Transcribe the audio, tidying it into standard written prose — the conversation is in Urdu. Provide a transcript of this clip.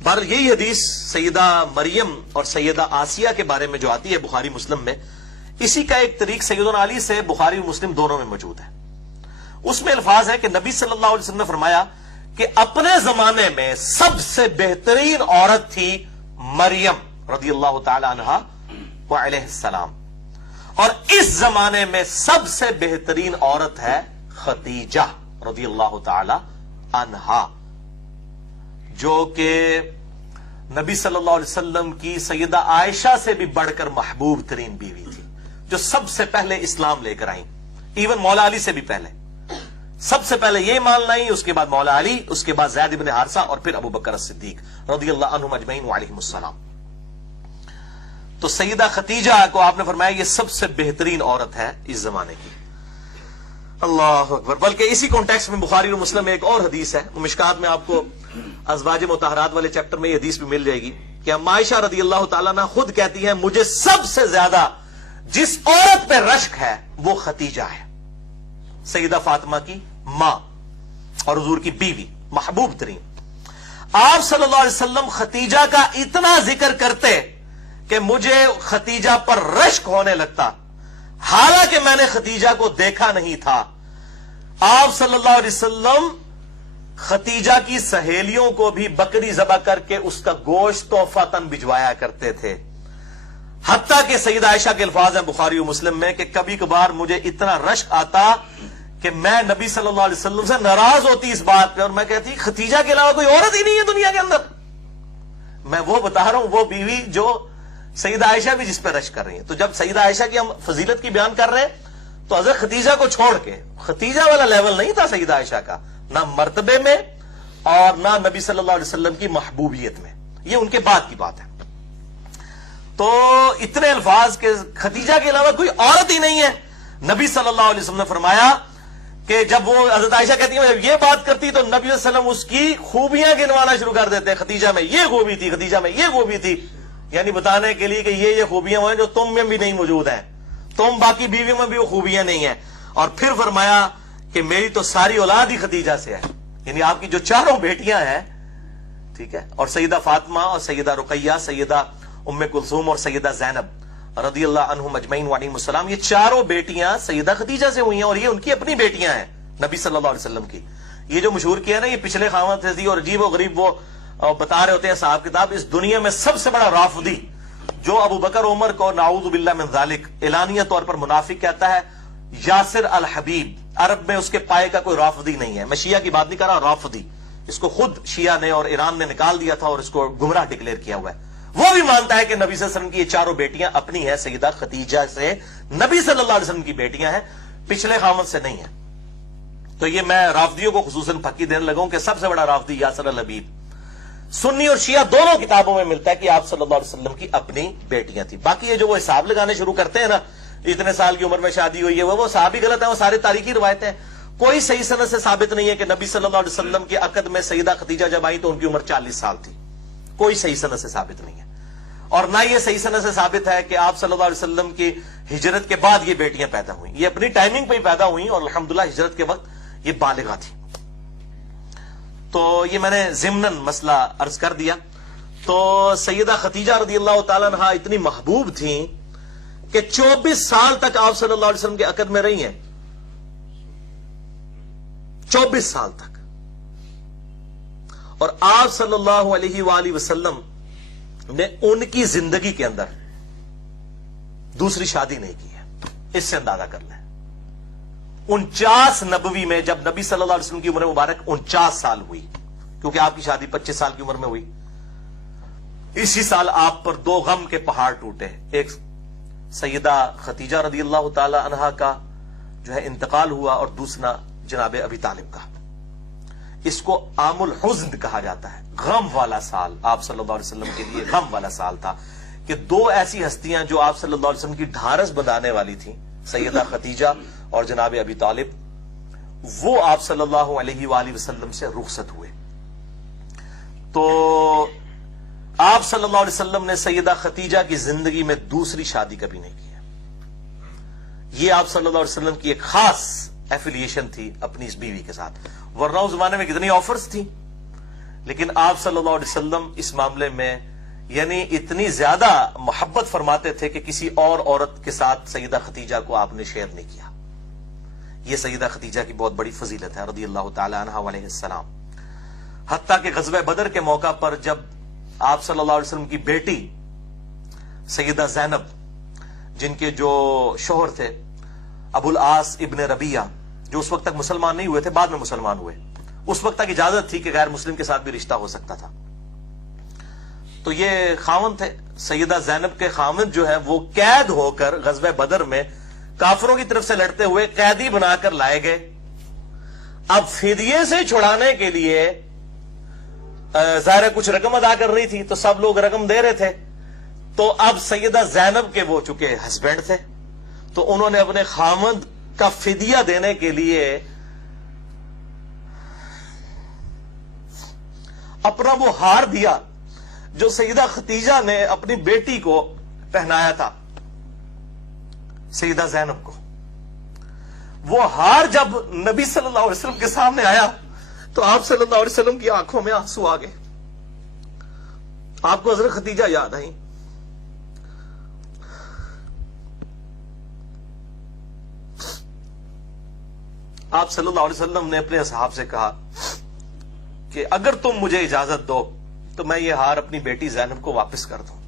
بہرحال یہی حدیث سیدہ مریم اور سیدہ آسیہ کے بارے میں جو آتی ہے بخاری مسلم میں، اسی کا ایک طریق سیدنا علی سے بخاری و مسلم دونوں میں موجود ہے۔ اس میں الفاظ ہے کہ نبی صلی اللہ علیہ وسلم نے فرمایا کہ اپنے زمانے میں سب سے بہترین عورت تھی مریم رضی اللہ تعالی عنہا وعلیہ السلام، اور اس زمانے میں سب سے بہترین عورت ہے خدیجہ رضی اللہ تعالی عنہا، جو کہ نبی صلی اللہ علیہ وسلم کی سیدہ عائشہ سے بھی بڑھ کر محبوب ترین بیوی تھی، جو سب سے پہلے اسلام لے کر آئیں، ایون مولا علی سے بھی پہلے۔ سب سے پہلے یہ مان لائی، اس کے بعد مولا علی، اس کے بعد زید بن حارثہ، اور پھر ابو بکر الصدیق رضی اللہ عنہم اجمعین وعلیہم السلام۔ تو سیدہ خدیجہ کو آپ نے فرمایا یہ سب سے بہترین عورت ہے اس زمانے کی۔ اللہ اکبر۔ بلکہ اسی کانٹیکسٹ میں بخاری و مسلم میں ایک اور حدیث ہے، مشکات میں آپ کو ازواج مطہرات والے چیپٹر میں یہ حدیث بھی مل جائے گی کہ اما عائشہ رضی اللہ تعالیٰ عنہ خود کہتی ہیں مجھے سب سے زیادہ جس عورت پہ رشک ہے وہ خدیجہ ہے، سیدہ فاطمہ کی ماں اور حضور کی بیوی، محبوب ترین۔ آپ صلی اللہ علیہ وسلم خدیجہ کا اتنا ذکر کرتے کہ مجھے خدیجہ پر رشک ہونے لگتا، حالانکہ میں نے خدیجہ کو دیکھا نہیں تھا۔ آپ صلی اللہ علیہ وسلم خدیجہ کی سہیلیوں کو بھی بکری ذبح کر کے اس کا گوشت تحفۃً بھجوایا کرتے تھے، حتیٰ کہ سیدہ عائشہ کے الفاظ ہیں بخاری و مسلم میں کہ کبھی کبھار مجھے اتنا رشک آتا کہ میں نبی صلی اللہ علیہ وسلم سے ناراض ہوتی اس بات پہ، اور میں کہتی خدیجہ کے علاوہ کوئی عورت ہی نہیں ہے دنیا کے اندر۔ میں وہ بتا رہا ہوں، وہ بیوی جو سیدہ عائشہ بھی جس پہ رشک کر رہی ہیں۔ تو جب سیدہ عائشہ کی ہم فضیلت کی بیان کر رہے ہیں تو حضرت خدیجہ کو چھوڑ کے، خدیجہ والا لیول نہیں تھا سیدہ عائشہ کا، نہ مرتبے میں اور نہ نبی صلی اللہ علیہ وسلم کی محبوبیت میں، یہ ان کے بعد کی بات ہے۔ تو اتنے الفاظ کہ خدیجہ کے علاوہ کوئی عورت ہی نہیں ہے۔ نبی صلی اللہ علیہ وسلم نے فرمایا کہ جب وہ حضرت عائشہ کہتی ہیں جب یہ بات کرتی تو نبی صلی اللہ علیہ وسلم اس کی خوبیاں گنوانا شروع کر دیتے، خدیجہ میں یہ خوبی تھی، خدیجہ میں یہ خوبی تھی، یعنی بتانے کے لیے کہ یہ خوبیاں ہیں جو تم میں بھی نہیں موجود ہیں، تم باقی بیویوں میں بھی وہ خوبیاں نہیں ہیں۔ اور پھر فرمایا کہ میری تو ساری اولاد ہی خدیجہ سے ہے، یعنی آپ کی جو چاروں بیٹیاں ہیں، ٹھیک ہے، اور سیدہ فاطمہ اور سیدہ رقیہ، سیدہ ام کلثوم اور سیدہ زینب رضی اللہ عنہم اجمعین وعلیہم السلام، یہ چاروں بیٹیاں سیدہ خدیجہ سے ہوئی ہیں، اور یہ ان کی اپنی بیٹیاں ہیں نبی صلی اللہ علیہ وسلم کی۔ یہ جو مشہور کیا نا یہ پچھلے خاوند تھے اور عجیب و غریب وہ بتا رہے ہوتے ہیں صاحب کتاب، اس دنیا میں سب سے بڑا رافضی جو ابو بکر عمر کو نعوذ باللہ من ذالک اعلانیہ طور پر منافق کہتا ہے، یاسر الحبیب، عرب میں اس کے پائے کا کوئی رافضی نہیں ہے۔ میں شیعہ کی بات نہیں کر رہا، رافضی، اس کو خود شیعہ نے اور ایران نے نکال دیا تھا اور اس کو گمراہ ڈکلیئر کیا ہوا ہے۔ وہ بھی مانتا ہے کہ نبی صلی اللہ علیہ وسلم کی یہ چاروں بیٹیاں اپنی ہیں، سیدہ خدیجہ سے نبی صلی اللہ علیہ وسلم کی بیٹیاں ہیں، پچھلے خامد سے نہیں ہیں۔ تو یہ میں رافضیوں کو خصوصاً پھکی دینے لگا ہوں کہ سب سے بڑا رافضی یاسر الحبیب، سنی اور شیعہ دونوں کتابوں میں ملتا ہے کہ آپ صلی اللہ علیہ وسلم کی اپنی بیٹیاں تھیں۔ باقی یہ جو وہ حساب لگانے شروع کرتے ہیں نا، اتنے سال کی عمر میں شادی ہوئی ہے، وہ صحابی غلط ہے، وہ سارے تاریخی روایتیں، کوئی صحیح سند سے ثابت نہیں ہے کہ نبی صلی اللہ علیہ وسلم کے عقد میں سیدہ خدیجہ جب آئی تو ان کی عمر 40 سال تھی، کوئی صحیح سند سے ثابت نہیں ہے۔ اور نہ یہ صحیح سند سے ثابت ہے کہ آپ صلی اللہ علیہ وسلم کی ہجرت کے بعد یہ بیٹیاں پیدا ہوئیں، یہ اپنی ٹائمنگ پہ ہی پیدا ہوئیں اور الحمدللہ ہجرت کے وقت یہ بالغہ تھی۔ تو یہ میں نے ضمناً مسئلہ عرض کر دیا۔ تو سیدہ خدیجہ رضی اللہ تعالیٰ عنہا اتنی محبوب تھیں کہ 24 سال تک آپ صلی اللہ علیہ وسلم کے عقد میں رہی ہیں، 24 سال تک، اور آپ صلی اللہ علیہ وآلہ وسلم نے ان کی زندگی کے اندر دوسری شادی نہیں کی ہے۔ اس سے اندازہ کر لیں 49 نبوی میں جب نبی صلی اللہ علیہ وسلم کی عمر مبارک 49 سال ہوئی، کیونکہ آپ کی شادی 25 سال کی عمر میں ہوئی، اسی سال آپ پر 2 غم کے پہاڑ ٹوٹے، ایک سیدہ خدیجہ رضی اللہ تعالی عنہا کا جو ہے انتقال ہوا اور دوسرا جناب ابی طالب کا۔ اس کو عام الحزن کہا جاتا ہے، غم والا سال آپ صلی اللہ علیہ وسلم کے لیے غم والا سال تھا کہ 2 ایسی ہستیاں جو آپ صلی اللہ علیہ وسلم کی ڈھارس بندھانے والی تھیں، سیدہ خدیجہ اور جناب ابی طالب، وہ آپ صلی اللہ علیہ وآلہ وسلم سے رخصت ہوئے۔ تو آپ صلی اللہ علیہ وسلم نے سیدہ خدیجہ کی زندگی میں دوسری شادی کبھی نہیں کی ہے۔ یہ آپ صلی اللہ علیہ وسلم کی ایک خاص ایفیلیشن تھی اپنی اس بیوی کے ساتھ، ورنہ اس زمانے میں کتنی آفرز تھیں، لیکن آپ صلی اللہ علیہ وسلم اس معاملے میں یعنی اتنی زیادہ محبت فرماتے تھے کہ کسی اور عورت کے ساتھ سیدہ خدیجہ کو آپ نے شیئر نہیں کیا. یہ سیدہ خدیجہ کی بہت بڑی فضیلت ہے رضی اللہ تعالی عنہ علیہ السلام. حتیٰ کہ غزوہ بدر کے موقع پر جب آپ صلی اللہ علیہ وسلم کی بیٹی سیدہ زینب، جن کے جو شوہر تھے ابو العاص ابن ربیعہ، جو اس وقت تک مسلمان نہیں ہوئے تھے، بعد میں مسلمان ہوئے، اس وقت تک اجازت تھی کہ غیر مسلم کے ساتھ بھی رشتہ ہو سکتا تھا. تو یہ خاوند تھے، سیدہ زینب کے خاوند جو ہے وہ قید ہو کر غزوہ بدر میں کافروں کی طرف سے لڑتے ہوئے قیدی بنا کر لائے گئے. اب فدیے سے چھڑانے کے لیے ظاہر کچھ رقم ادا کر رہی تھی تو سب لوگ رقم دے رہے تھے. تو اب سیدہ زینب کے وہ چکے ہسبینڈ تھے تو انہوں نے اپنے خاوند کا فدیہ دینے کے لیے اپنا وہ ہار دیا جو سیدہ خدیجہ نے اپنی بیٹی کو پہنایا تھا، سیدہ زینب کو. وہ ہار جب نبی صلی اللہ علیہ وسلم کے سامنے آیا تو آپ صلی اللہ علیہ وسلم کی آنکھوں میں آنسو آ گئے. آپ کو حضرت خدیجہ یاد آئی. آپ صلی اللہ علیہ وسلم نے اپنے اصحاب سے کہا کہ اگر تم مجھے اجازت دو تو میں یہ ہار اپنی بیٹی زینب کو واپس کر دوں.